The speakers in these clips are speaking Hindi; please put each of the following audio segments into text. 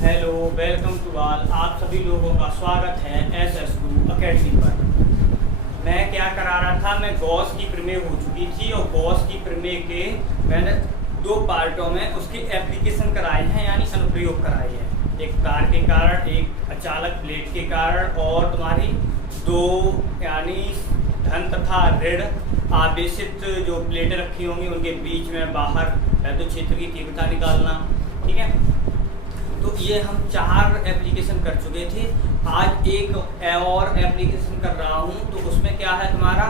Hello, welcome to all. आप सभी लोगों का स्वागत है SS2 अकेडमी पर। मैं क्या करा रहा था, मैं गॉस की प्रमेय हो चुकी थी और गॉस की प्रमेय के मैंने दो पार्टों में उसके एप्लीकेशन कराए हैं, यानी अनुप्रयोग कराए हैं। एक तार के कारण, एक अचालक प्लेट के कारण, और तुम्हारी दो यानी धन तथा ऋण आवेशित जो प्लेटें रखी होंगी उनके बीच में बाहर तो क्षेत्र की तीव्रता निकालना। ठीक है, तो ये हम 4 एप्लीकेशन कर चुके थे। आज एक और एप्लीकेशन कर रहा हूँ, तो उसमें क्या है तुम्हारा,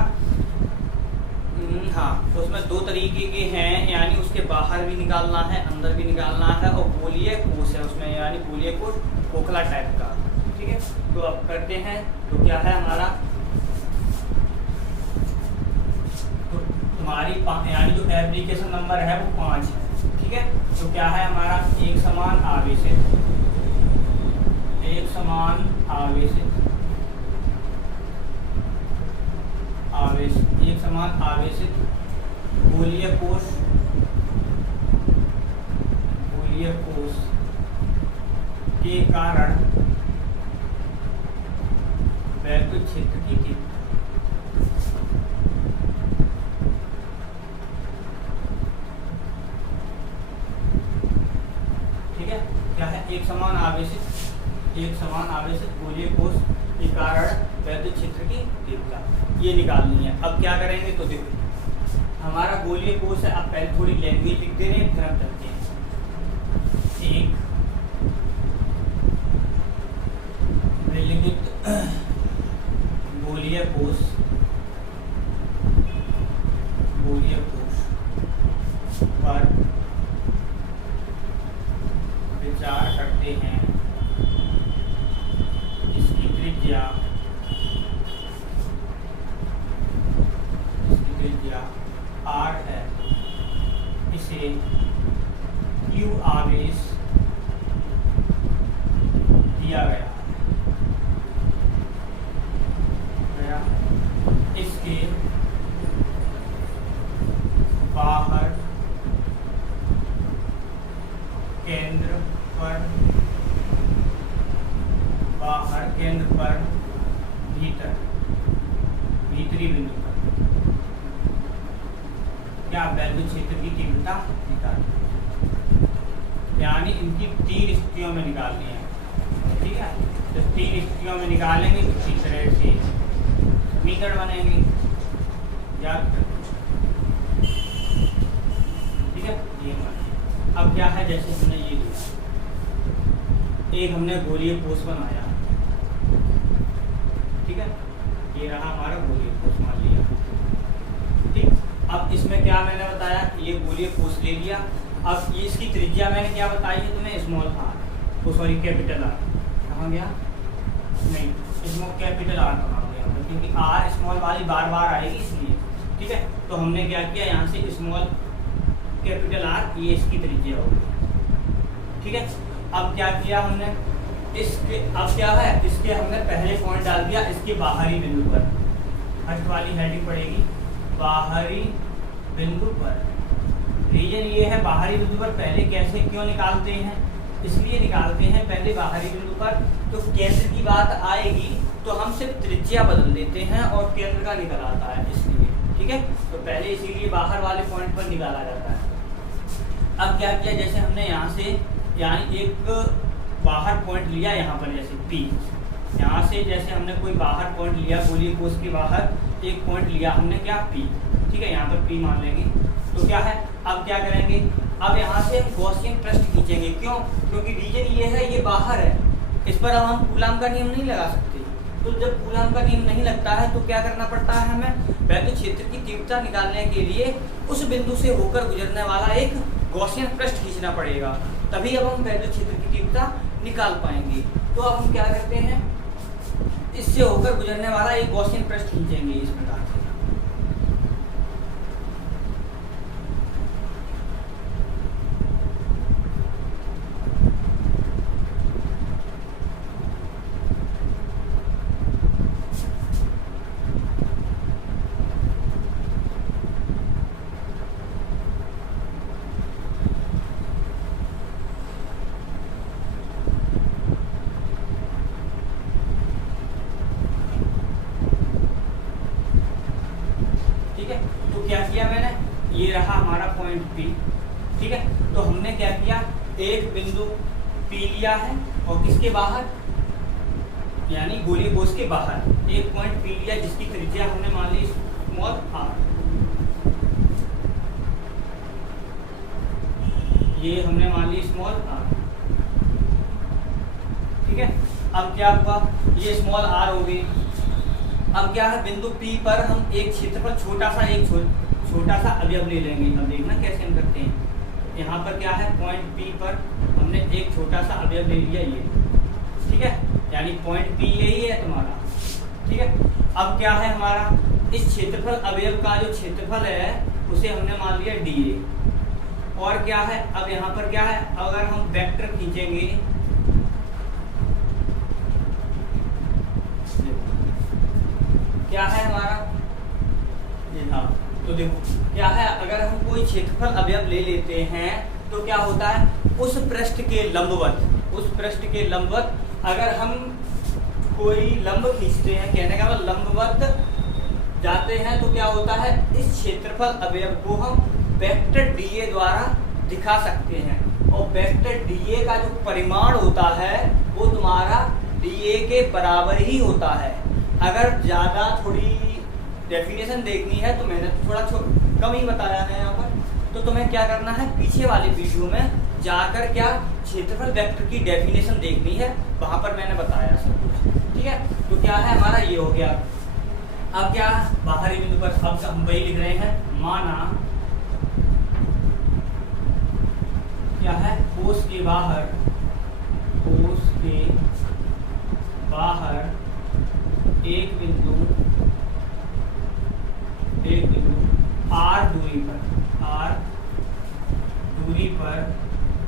हाँ, तो उसमें 2 तरीके के हैं, यानी उसके बाहर भी निकालना है, अंदर भी निकालना है, और गोलीय कोष है उसमें, यानी गोलीय कोष खोखला टाइप का। ठीक है, तो अब करते हैं। तो क्या है हमारा, तो तुम्हारी यानी जो एप्लीकेशन नंबर है वो 5 है। ठीक है, तो क्या है हमारा, एक समान आवेशित एक समान आवेशित गोलीय कोष के कारण वैद्युत क्षेत्र की तीव्रता। ठीक है, क्या है, एक समान आवेशित गोलीय कोष के कारण वैद्युत क्षेत्र की तीव्रता ये निकालनी है। अब क्या करेंगे, तो देखो हमारा गोलीय कोष है। अब पहले थोड़ी लैंग्वेज लिख दे रहे हैं, फिर हम चलते हैं। एक विलगित गोलीय कोष पर विचार करते हैं। इसकी त्रिज्या R है। इसे Q आवेश दिया गया। इसके बाहर केंद्र पर भीतरी बिंदु पर क्या वैद्युत क्षेत्र की तीव्रता निकालनी, यानी इनकी 3 स्थितियों में निकालनी है। ठीक है, तो 3 स्थितियों में निकालेंगे तो इसी तरह से समीकरण बनेंगे, याद रखो। ठीक है, ये अब क्या है, जैसे हमने ये लिया, एक हमने गोलीय कोष बनाया। ठीक है, ये रहा हमारा गोलीय कोष, मान लिया। ठीक, अब इसमें क्या मैंने बताया, ये गोलीय कोष ले लिया। अब ये इसकी त्रिज्या मैंने क्या बताई है तुम्हें, स्मॉल आर, तो सॉरी कैपिटल आर। कहाँ गया, नहीं, स्मॉल कैपिटल आर कहाँ गया, क्योंकि आर स्मॉल वाली बार बार आएगी इसलिए। ठीक है, तो हमने क्या किया, यहाँ से स्मॉल कैपिटल आर, ये इसकी त्रिज्या होगी। ठीक है, अब क्या किया हमने, इसके अब क्या है, इसके हमने पहले पॉइंट डाल दिया इसके बाहरी बिंदु पर। फर्स्ट वाली हेडिंग पड़ेगी बाहरी बिंदु पर। रीजन ये है, बाहरी बिंदु पर पहले कैसे क्यों निकालते हैं, इसलिए निकालते हैं पहले बाहरी बिंदु पर, तो केंद्र की बात आएगी तो हम सिर्फ त्रिज्या बदल देते हैं और केंद्र का निकल आता है, इसलिए। ठीक है, तो पहले इसीलिए बाहर वाले पॉइंट पर निकाला जाता है। अब क्या किया, जैसे हमने यहाँ से यानी एक बाहर पॉइंट लिया, यहाँ पर जैसे P, यहाँ से जैसे हमने कोई बाहर पॉइंट लिया, गोलीय कोष के बाहर एक पॉइंट लिया हमने, क्या P। ठीक है, यहाँ पर P मान लेंगे। तो क्या है, अब क्या करेंगे, अब यहाँ से हम गॉसियन पृष्ठ खींचेंगे। क्यों, क्योंकि रीजन ये है, ये बाहर है, इस पर अब हम कूलाम का नियम नहीं लगा सकते। तो जब कूलाम का नियम नहीं लगता है तो क्या करना पड़ता है हमें, वैद्युत क्षेत्र की तीव्रता निकालने के लिए उस बिंदु से होकर गुजरने वाला एक गॉसियन पृष्ठ खींचना पड़ेगा, तभी अब हम वैद्युत क्षेत्र की तीव्रता निकाल पाएंगे। तो अब हम क्या करते हैं, इससे होकर गुजरने वाला एक गॉसियन पृष्ठ खींचेंगे इस प्रकार से। ये रहा हमारा पॉइंट P, ठीक है। तो हमने क्या किया, एक बिंदु P लिया है और किसके बाहर, यानी गोलीय कोश के बाहर एक पॉइंट P लिया जिसकी त्रिज्या हमने मान ली स्मॉल r, ये हमने मान ली स्मॉल r, ठीक है। अब क्या हुआ, ये स्मॉल r हो गई। अब क्या है, बिंदु P पर हम एक क्षेत्रफल छोटा सा अवयव ले लेंगे। अब देखना कैसे हम करते हैं। यहाँ पर क्या है, पॉइंट P पर हमने एक छोटा सा अवयव ले लिया ये, ठीक है, यानी पॉइंट P यही है तुम्हारा, ठीक है। अब क्या है हमारा, इस क्षेत्रफल अवयव का जो क्षेत्रफल है उसे हमने मान लिया dA। और क्या है, अब यहाँ पर क्या है, अगर हम वेक्टर खींचेंगे, क्या है हमारा ये, हाँ, तो देखो क्या है, अगर हम कोई क्षेत्रफल अवयव ले लेते हैं तो क्या होता है, उस पृष्ठ के लंबवत अगर हम कोई लंब खींचते हैं, कहने का मतलब लंबवत जाते हैं, तो क्या होता है, इस क्षेत्रफल अवयव को हम वेक्टर dA द्वारा दिखा सकते हैं। और वेक्टर dA का जो परिमाण होता है वो तुम्हारा dA के बराबर ही होता है। अगर ज़्यादा थोड़ी डेफिनेशन देखनी है तो मैंने थोड़ा कम ही बताया है यहाँ पर, तो तुम्हें क्या करना है, पीछे वाले वीडियो में जाकर क्या क्षेत्रफल वेक्टर की डेफिनेशन देखनी है, वहाँ पर मैंने बताया सब कुछ, ठीक है। तो क्या है हमारा ये हो गया। अब क्या बाहरी बिंदु पर अब हम वही लिख रहे हैं, माना क्या है, कोश के बाहर एक बिंदु r दूरी पर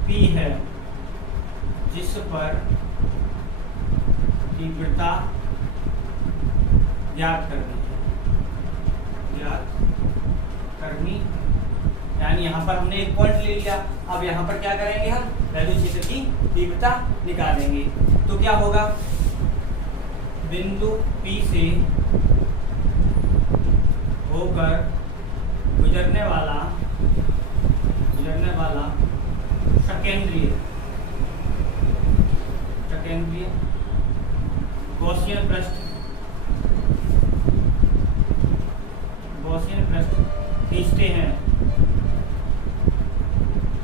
P है, जिस पर तीव्रता ज्ञात करनी, यानी यहाँ पर हमने एक पॉइंट ले लिया। अब यहाँ पर क्या करेंगे, हम वैद्युत क्षेत्र की तीव्रता निकालेंगे। तो क्या होगा, बिंदु P से होकर गुजरने वाला सकेंद्रीय गॉसियन पृष्ठ खींचते हैं,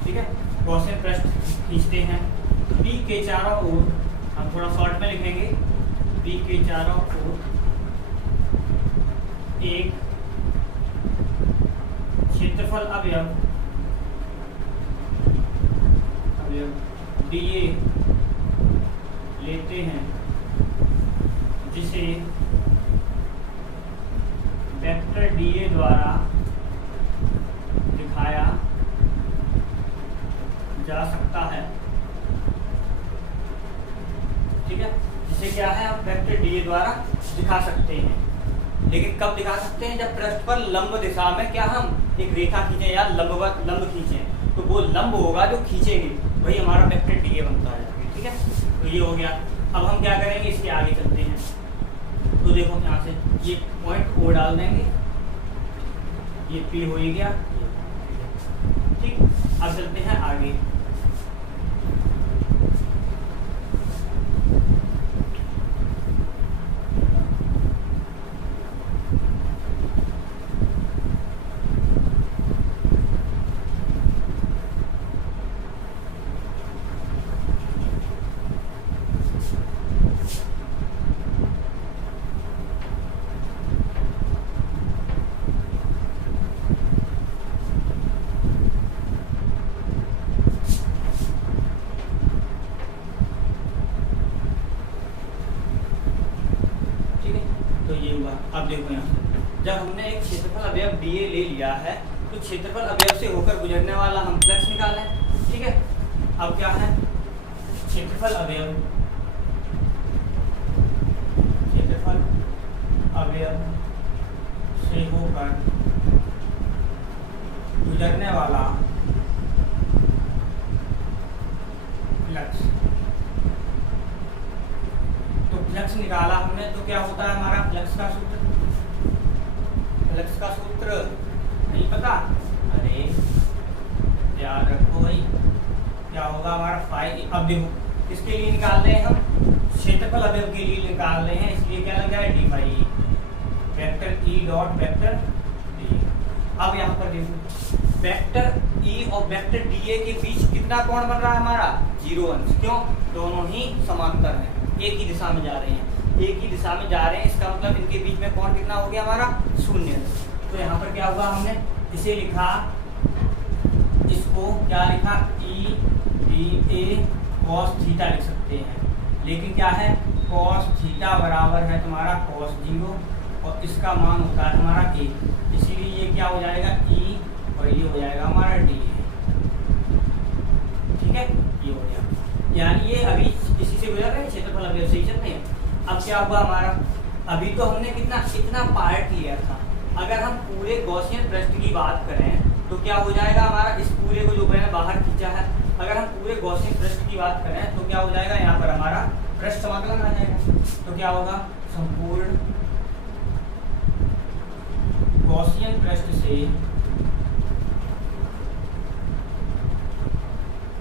ठीक है, गॉसियन पृष्ठ खींचते हैं। P के चारों ओर, हम थोड़ा शॉर्ट में लिखेंगे, P के चारों ओर एक क्षेत्रफल अवयव dA लेते हैं, जिसे वेक्टर dA द्वारा दिखाया जा सकता है, ठीक है। जिसे क्या है, हम वेक्टर dA द्वारा दिखा सकते हैं। लेकिन कब दिखा सकते हैं, जब पृष्ठ पर लंब दिशा में क्या हम एक रेखा खींचें या लंब खींचें, तो वो लंब होगा जो खींचेंगे वही हमारा वेक्टर dA बनता है, ठीक है। तो ये हो गया। अब हम क्या करेंगे, इसके आगे चलते हैं। तो देखो यहाँ से ये पॉइंट O डाल देंगे, ये P हो ही गया, ठीक। अब चलते हैं आगे। अब देखो यहाँ से, जब हमने एक क्षेत्रफल अवयव dA ले लिया है तो क्षेत्रफल अवयव से होकर गुजरने वाला हम फ्लक्स निकालें, ठीक है। अब क्या है, क्षेत्रफल अवयव से होकर गुजरने वाला फ्लक्स, तो फ्लक्स निकाला हमने, तो क्या होता है हमारा फ्लक्स का सूत्र नहीं पता, से, याद रखो भाई, क्या होगा हमारा फाई। अब देखो किसके लिए निकाल रहे हैं हम, क्षेत्रफल अवयव के लिए निकाल रहे हैं, इसलिए क्या लग रहा है D by vector E dot vector D. अब यहाँ पर देखो वेक्टर ई और वेक्टर डी ए के बीच कितना कोण बन रहा है हमारा 0 अंश। क्यों, दोनों ही समांतर हैं, एक ही दिशा में जा रहे हैं, एक ही दिशा में जा रहे हैं, इसका मतलब इनके बीच में कोण कितना हो गया हमारा 0। तो यहाँ पर क्या हुआ, हमने इसे लिखा, इसको क्या लिखा E D A cos theta लिख सकते हैं, लेकिन क्या है कॉस थीटा बराबर है तुम्हारा कॉस 0 और इसका मान होता है हमारा 1, इसीलिए ये क्या हो जाएगा ई और ये हो जाएगा हमारा डी ए। ठीक है, ये हो गया, यानी ये अभी इसी से गुजर रहे हैं, क्षेत्रफल अवयव से ही चल रहे हैं। अब क्या हुआ हमारा, अभी तो हमने कितना इतना पार्ट लिया था, अगर हम पूरे गॉसियन पृष्ठ की बात करें तो क्या हो जाएगा हमारा, इस पूरे को जो मैंने बाहर खींचा है, अगर हम पूरे गॉसियन पृष्ठ की बात करें तो क्या हो जाएगा, यहाँ पर हमारा पृष्ठ समाकलन आ जाएगा। तो क्या होगा, संपूर्ण गॉसियन पृष्ठ से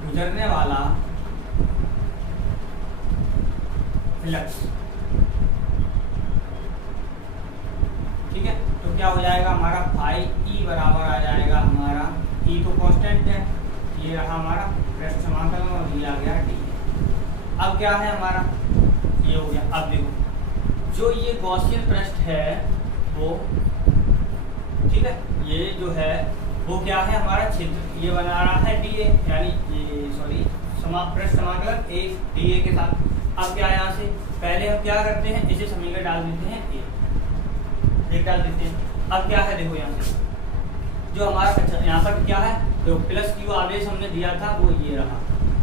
गुजरने वाला फ्लक्स, ठीक है, तो क्या हो जाएगा हमारा फाई ई बराबर आ जाएगा हमारा, ई तो कांस्टेंट है, ये रहा हमारा पृष्ठ समाकलन और ये आ गया डी। अब क्या है हमारा, ये हो गया। अब देखो जो ये गॉसियन पृष्ठ है वो, ठीक है, ये जो है वो क्या है हमारा क्षेत्र, ये बना रहा है डी ए, यानी ये सॉरी पृष्ठ समाकलन ए डी ए के साथ। अब क्या यहाँ से पहले हम क्या करते हैं, इसे समीकरण डाल देते हैं ए डाल देते हैं। अब क्या है देखो यहाँ से जो हमारा, अच्छा यहाँ पर क्या है, तो प्लस क्यू आवेश हमने दिया था वो ये रहा,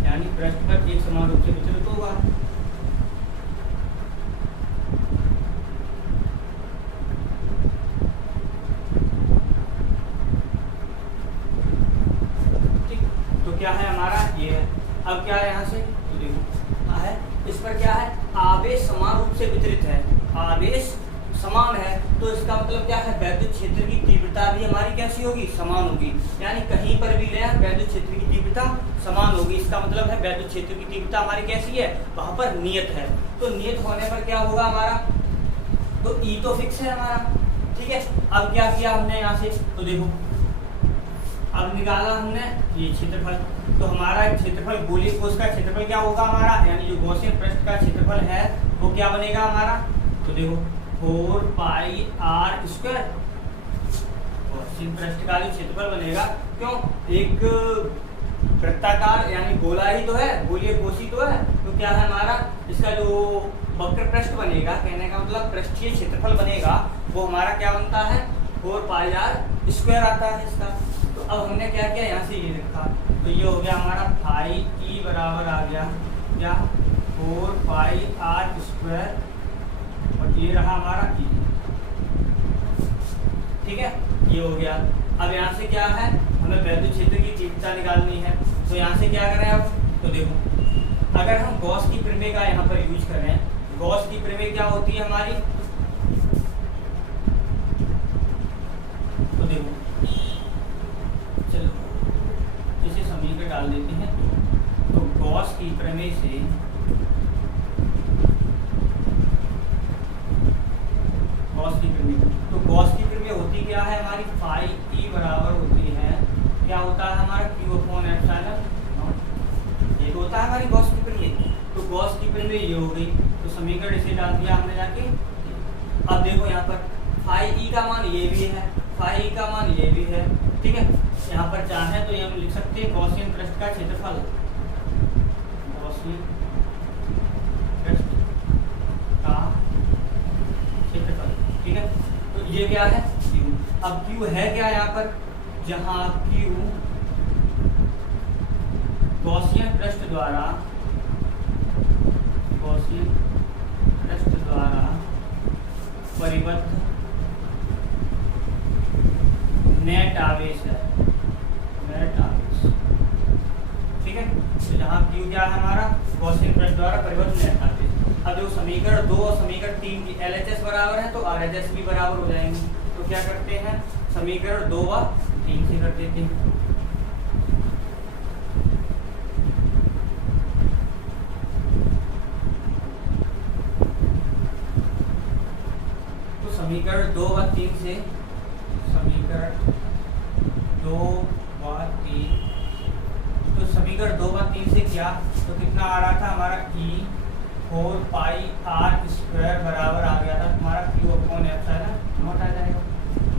यानी पृष्ठ पर एक समान रूप से वितरित होगा। ठीक, तो क्या है हमारा ये है। अब क्या है यहाँ से, तो देखो है इस पर क्या है, आवेश समान रूप से वितरित है, आवेश समान है, तो इसका मतलब क्या है, वैद्युत क्षेत्र की तीव्रता भी हमारी कैसी होगी, समान होगी। यानी कहीं पर भी ले वैद्युत क्षेत्र की तीव्रता समान होगी, इसका मतलब है वैद्युत क्षेत्र की तीव्रता हमारी कैसी है, वहां पर नियत है। तो नियत होने पर क्या होगा हमारा, तो ई तो फिक्स है हमारा, ठीक है। अब क्या किया हमने यहाँ से, तो देखो अब निकाला हमने ये क्षेत्रफल, तो हमारा क्षेत्रफल गोलीय कोश का क्षेत्रफल क्या होगा हमारा, यानी जो गॉसियन पृष्ठ का क्षेत्रफल है वो क्या बनेगा हमारा, तो देखो 4 पाई आर स्क्वायर, गॉसियन पृष्ठ का जो क्षेत्रफल बनेगा, क्यों, एक वृत्ताकार यानी गोला ही तो है, गोलीय कोशी तो है, तो क्या है हमारा इसका जो वक्र पृष्ठ बनेगा, कहने का मतलब पृष्ठीय क्षेत्रफल बनेगा, वो हमारा क्या बनता है 4 पाई आर स्क्वायर आता है इसका। तो अब हमने क्या किया, यहाँ से ये लिखा, तो ये हो गया हमारा फाई ई बराबर आ गया क्या 4 पाई आर स्क्वायर और ये रहा हमारा ई, ठीक है, ये हो गया। अब यहाँ से क्या है, हमें वैद्युत क्षेत्र की तीव्रता निकालनी है, तो यहाँ से क्या करें अब, तो देखो अगर हम गॉस की प्रमेय का यहाँ पर यूज करें, गॉस की प्रमेय क्या होती है हमारी, तो देखो चलो इसे समीकरण डाल देते हैं। तो गॉस की प्रमेय से गॉस की प्रमेय, तो गॉस की प्रमेय होती क्या है हमारी, फाई ई बराबर होती है, क्या होता है हमारा क्यू अपॉन एप्सिलॉन, ये तो होता है हमारी गॉस की प्रमेय। तो गॉस की प्रमेय ये हो गई, तो समीकरण इसे डाल दिया हमने जाके। अब देखो यहाँ पर फाई ई का मान ये भी है, फाई ई का मान ये भी है, ठीक है। यहाँ पर चाहे तो ये हम लिख सकते हैं गॉसियन पृष्ठ का क्षेत्रफल, गॉसियन पृष्ठ का क्षेत्रफल, ठीक है। तो ये क्या है Q, अब Q है क्या यहाँ पर, जहाँ Q गॉसियन पृष्ठ द्वारा, गॉसियन पृष्ठ द्वारा परिबद्ध नेट आवेश है, नेट आवेश, ठीक है। तो जहाँ Q क्या है हमारा, गॉसियन पृष्ठ द्वारा परिबद्ध नेट आवेश। अब जो समीकरण 2 और समीकरण 3 की LHS बराबर है तो RHS भी बराबर हो जाएंगे। तो क्या करते हैं, समीकरण 2 व 3 से कर देते हैं। तो समीकरण 2 व 3 से, समीकरण 2 व 3, तो समीकरण 2 व 3 से क्या, तो कितना आ रहा था हमारा E 4 पाई r स्क्वायर बराबर आ गया था तुम्हारा Q अपॉन एप्सिलॉन नॉट आ जाएगा।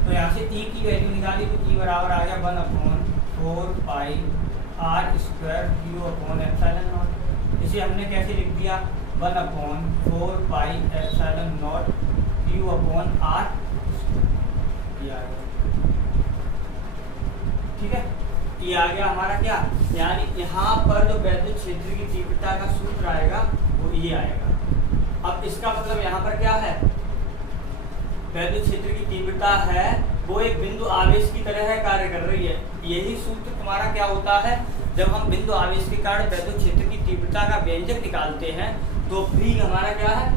तो यहाँ से E की वैल्यू निकाली तो E बराबर आ गया 1 upon 4 pi r square Q upon epsilon not. इसे हमने कैसे लिख दिया, 1 upon 4 pi epsilon not Q upon r, ठीक है। ये आ गया हमारा क्या, यानी यहाँ पर जो वैद्युत क्षेत्र की तीव्रता का सूत्र आएगा वो ये आएगा। अब इसका मतलब यहाँ पर क्या है, वैद्युत क्षेत्र की तीव्रता है वो एक बिंदु आवेश की तरह कार्य कर रही है। यही सूत्र तुम्हारा क्या होता है, जब हम बिंदु आवेश के कारण वैद्युत क्षेत्र की तीव्रता का व्यंजक निकालते हैं तो भी हमारा क्या है,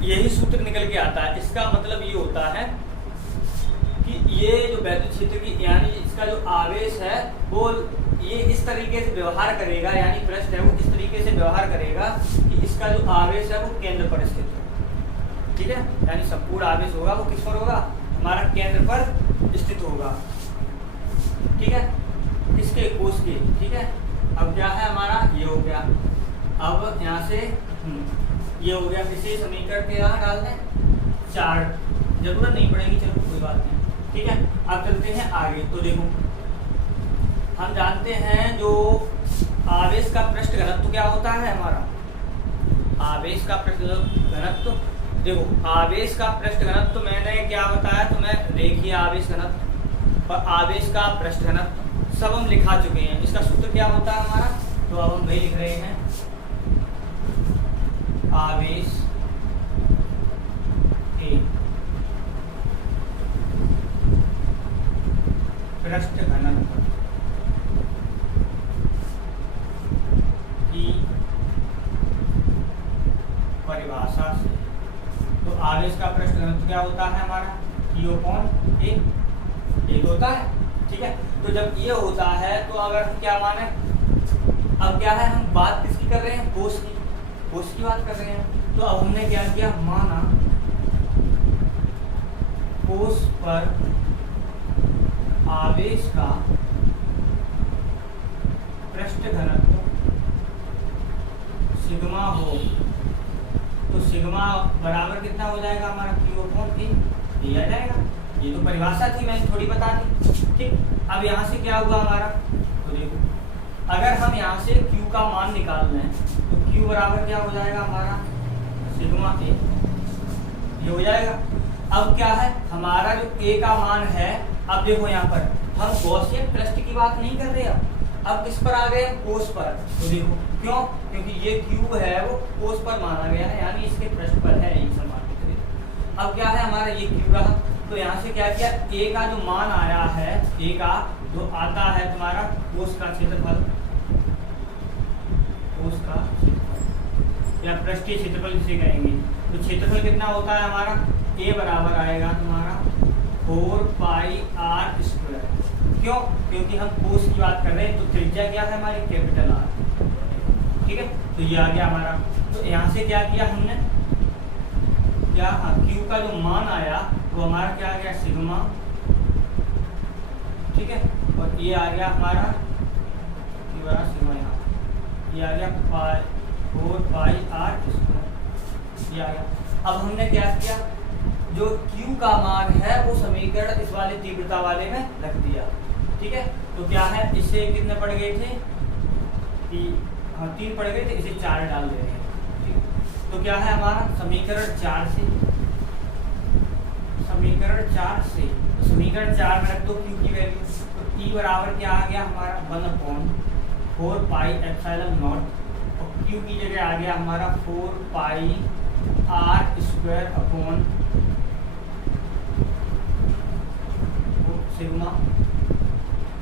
यही सूत्र निकल के आता है। इसका मतलब ये होता है कि ये जो वैद्युत क्षेत्र की, यानी इसका जो आवेश है वो ये इस तरीके से व्यवहार करेगा, यानी पृष्ठ है वो इस तरीके से व्यवहार करेगा कि इसका जो आवेश है वो केंद्र पर स्थित है, ठीक है। यानी संपूर्ण आवेश होगा वो किस पर होगा, हमारा केंद्र पर स्थित होगा, ठीक है, किसके, कोश के, ठीक है। अब क्या है हमारा, ये हो गया। अब यहाँ से ये हो गया, किसी समीकरण के यहाँ डाल दें 4, जरूरत नहीं पड़ेगी, चलो कोई बात नहीं, ठीक है। अब चलते हैं आगे। तो देखो हम जानते हैं जो आवेश का पृष्ठ घनत्व क्या होता है हमारा, आवेश का पृष्ठ घनत्व, देखो आवेश का पृष्ठ घनत्व मैंने क्या बताया, तो मैं रेखीय आवेश घनत्व और आवेश का पृष्ठ घनत्व सब हम लिखा चुके हैं। इसका सूत्र क्या होता है हमारा, तो अब हम वही लिख रहे हैं, आवेश के पृष्ठ घनत्व की परिभाषा से, तो आवेश का पृष्ठ घनत्व क्या होता है हमारा, Q अपॉन A, ये होता है, ठीक है। तो जब ये होता है तो अगर हम क्या माने, अब क्या है, हम बात किसकी कर रहे हैं, कोश की, कोश की बात कर रहे हैं। तो अब हमने क्या किया, माना कोश पर आवेश का पृष्ठ घनत्व सिग्मा हो, तो सिग्मा बराबर कितना हो जाएगा हमारा, Q अपॉन A, ये आ जाएगा। ये तो परिभाषा थी, मैंने थोड़ी बता दी, ठीक। अब यहाँ से क्या हुआ हमारा, तो देखो अगर हम यहाँ से Q का मान निकाल लें तो Q बराबर क्या हो जाएगा हमारा, सिग्मा A, ये हो जाएगा। अब क्या है हमारा जो A का मान है, अब देखो यहाँ पर हम गॉसियन पृष्ठ की बात नहीं कर रहे, अब किस पर आ गए, कोश पर। तो देखो क्यों, क्योंकि ये क्यूब है वो कोश पर माना गया है, यानी इसके पृष्ठ पर है एक समान की तरह। अब क्या है हमारा ये क्यूब रहा, तो यहाँ से क्या किया, A का जो मान आया है, A का जो आता है तुम्हारा कोश का क्षेत्रफल, कोश का क्षेत्रफल या पृष्ठीय क्षेत्रफल जिसे कहेंगे, तो क्षेत्रफल कितना होता है हमारा, A बराबर आएगा तुम्हारा 4 पाई r स्क्वायर। क्यों, क्योंकि हम कोश की बात कर रहे हैं, तो त्रिज्या क्या है हमारी, कैपिटल R, ठीक है। तो ये आ गया हमारा। तो यहाँ से क्या किया हमने, क्या, हाँ, Q का जो मान आया वो हमारा क्या आ गया, सिग्मा, ठीक है। और ये आ गया हमारा सिग्मा, यहाँ ये आ गया 4 पाई r स्क्वायर, ये आ गया। अब हमने क्या किया, जो Q का मान है वो समीकरण इस वाले तीव्रता वाले में रख दिया, ठीक है। तो क्या है, इससे कितने पड़ गए थे, 3 पड़ गए थे, इसे 4 डाल दे रहे हैं, ठीक। तो क्या है हमारा समीकरण 4 से, समीकरण 4 से, तो समीकरण 4 में रख दो Q की वैल्यू, तो E बराबर क्या आ गया हमारा 1/4 पाई एप्सिलॉन नॉट, और Q की जगह आ गया हमारा 4 पाई r square upon sigma,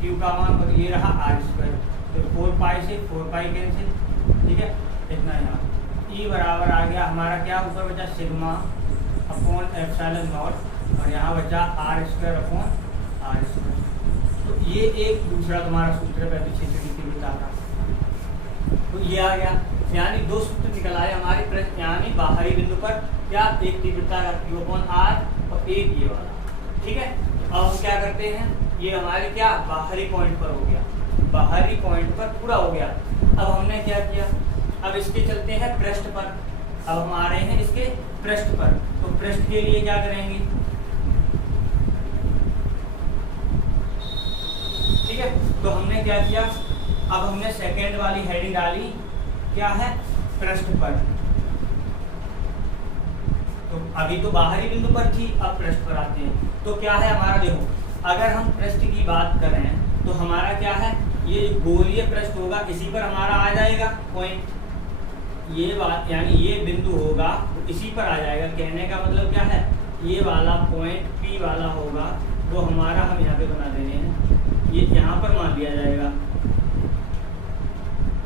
Q का मान, और ये रहा r स्क्वायर, तो 4 पाई से 4 पाई कैंसिल, ठीक है, इतना यहाँ। E बराबर आ गया हमारा क्या, ऊपर बचा सिग्मा अपॉन एप्सिलॉन नॉट, और यहाँ बचा r square upon r square, ये एक दूसरा तुम्हारा सूत्र है वैद्युत क्षेत्र की तीव्रता का, तो ये आ गया, यानी दो सूत्र निकल आए हमारे प्रश्न, यानी बाहरी बिंदु पर क्या एक तीव्रता का Q/R और एक ये वाला। ठीक है, अब हम क्या करते हैं, ये हमारे क्या बाहरी पॉइंट पर हो गया, बाहरी पॉइंट पर पूरा हो गया। अब हमने क्या किया, अब इसके चलते हैं पृष्ठ पर, अब हम आ रहे हैं इसके पृष्ठ पर, तो पृष्ठ के लिए क्या करेंगे, ठीक है, तो हमने क्या किया, अब हमने सेकेंड वाली हेडिंग डाली, क्या है पृष्ठ पर, तो अभी तो बाहरी बिंदु पर थी, अब पृष्ठ पर आते हैं, तो क्या है हमारा, देखो अगर हम पृष्ठ की बात करें तो हमारा क्या है, ये जो गोलीय पृष्ठ होगा इसी पर हमारा आ जाएगा पॉइंट, ये बात यानी ये बिंदु होगा तो इसी पर आ जाएगा, कहने का मतलब क्या है, ये वाला पॉइंट P वाला होगा वो हमारा, हम यहाँ पे बना देंगे हैं, ये यहाँ पर मान लिया जाएगा,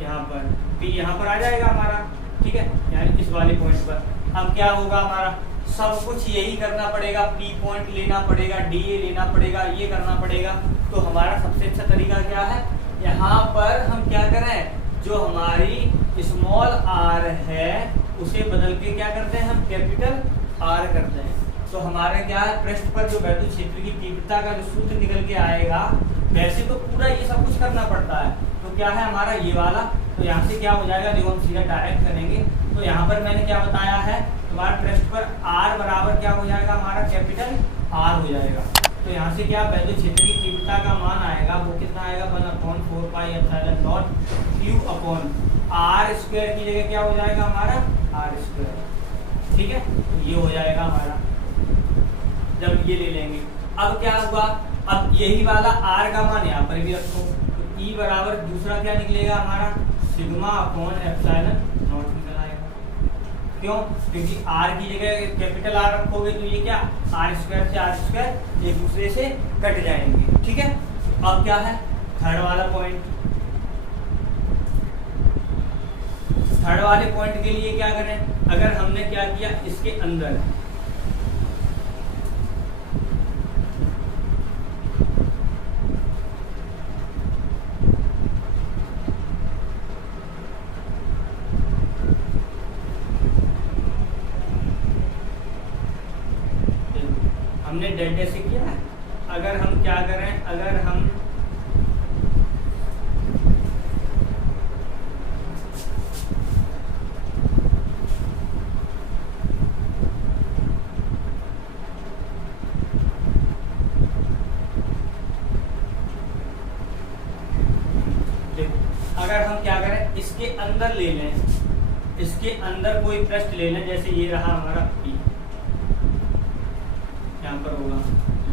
यहाँ पर P यहाँ पर आ जाएगा हमारा, ठीक है, यानी इस वाले पॉइंट पर। अब क्या होगा हमारा, सब कुछ यही करना पड़ेगा, P पॉइंट लेना पड़ेगा, DA लेना पड़ेगा, ये करना पड़ेगा, तो हमारा सबसे अच्छा तरीका क्या है, यहाँ पर हम क्या करें, जो हमारी स्मॉल r है उसे बदल के क्या करते हैं, हम कैपिटल R करते हैं, तो हमारे क्या है, पृष्ठ पर जो वैद्युत क्षेत्र की तीव्रता का जो सूत्र निकल के आएगा, वैसे तो पूरा ये सब कुछ करना पड़ता है, तो क्या है हमारा ये वाला, तो यहाँ से क्या हो जाएगा, देखो हम सीधा डायरेक्ट करेंगे, तो यहाँ पर मैंने क्या बताया है, हमारे पृष्ठ पर R बराबर क्या हो जाएगा, हमारा कैपिटल R हो जाएगा, तो यहाँ से क्या वैद्युत क्षेत्र की तीव्रता का मान आएगा, वो कितना आएगा, 1/4πε0 Q/R² की जगह क्या हो जाएगा हमारा R², ठीक है, तो ये हो जाएगा हमारा, जब ये ले लेंगे। अब क्या हुआ, अब यही वाला R का मान यहाँ पर भी रखो, तो E बराबर दूसरा क्या निकलेगा हमारा, σ/ε0 निकल आएगा, क्यों, क्योंकि R की जगह कैपिटल R रखोगे तो ये क्या R² से R² एक दूसरे से कट जाएंगे, ठीक है। अब क्या है थर्ड वाला पॉइंट, थर्ड वाले पॉइंट के लिए क्या करें, अगर हमने क्या किया, इसके अंदर हमने डेल्टा से किया है, अगर हम क्या करें, अगर हम क्या करें, इसके अंदर ले लें, इसके अंदर कोई पृष्ठ ले लें, जैसे ये रहा हमारा P, यहाँ पर होगा,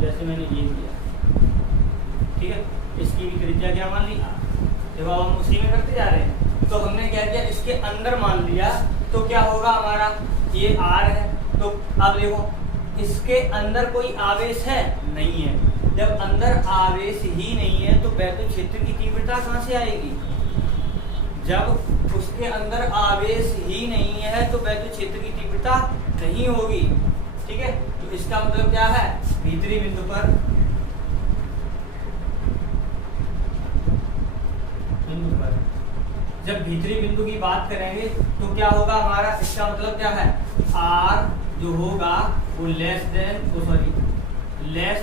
जैसे मैंने ये किया, ठीक है, इसकी भी त्रिज्या क्या मान ली, देखो अब हम उसी में करते जा रहे हैं, तो हमने क्या किया, इसके अंदर मान लिया, तो क्या होगा हमारा, ये R है, तो अब देखो इसके अंदर कोई आवेश है नहीं है, जब अंदर आवेश ही नहीं है तो वैद्युत क्षेत्र की तीव्रता कहाँ से आएगी, जब उसके अंदर आवेश ही नहीं है तो वैद्युत क्षेत्र की तीव्रता नहीं होगी, ठीक है, तो इसका मतलब क्या है, भीतरी बिंदु पर जब भीतरी बिंदु की बात करेंगे तो क्या होगा हमारा, इसका मतलब क्या है, R जो होगा वो लेस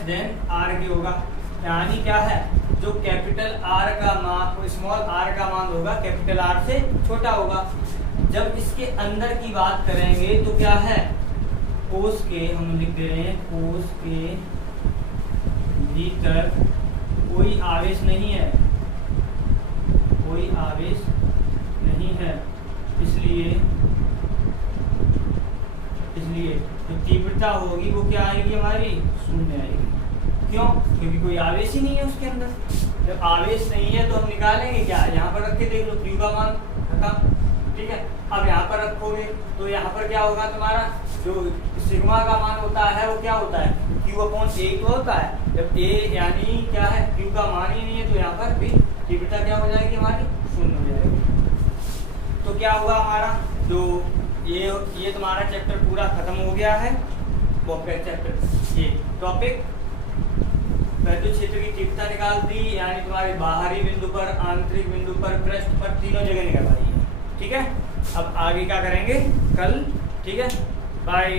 देन R के होगा, यानी क्या है, जो कैपिटल R का मान, स्मॉल r का मान होगा कैपिटल R से छोटा होगा। जब इसके अंदर की बात करेंगे तो क्या है, कोश के हम लिख दे रहे हैं, कोश के भीतर कोई आवेश नहीं है, कोई आवेश नहीं है, इसलिए जो तीव्रता होगी वो क्या आएगी हमारी, शून्य आएगी, क्यों, क्योंकि कोई आवेश ही नहीं है उसके अंदर, जब आवेश नहीं है तो हम निकालेंगे क्या, यहाँ पर रख के देख लो Q का मान खत्म, ठीक है। अब यहाँ पर रखोगे तो यहाँ पर क्या होगा तुम्हारा, जो सिग्मा का मान होता है वो क्या होता है, Q/A तो होता है, जब A यानी क्या है, Q का मान ही नहीं है तो यहाँ पर भी तीव्रता क्या हो जाएगी हमारी, शून्य हो जाएगी। तो क्या हुआ हमारा, जो ये तुम्हारा चैप्टर पूरा खत्म हो गया है, वो चैप्टर ये टॉपिक वैद्युत क्षेत्र की तीव्रता निकाल दी, यानी तुम्हारे बाहरी बिंदु पर, आंतरिक बिंदु पर, पृष्ठ पर, तीनों जगह निकल आई है। ठीक है, अब आगे क्या करेंगे कल। ठीक है, बाय।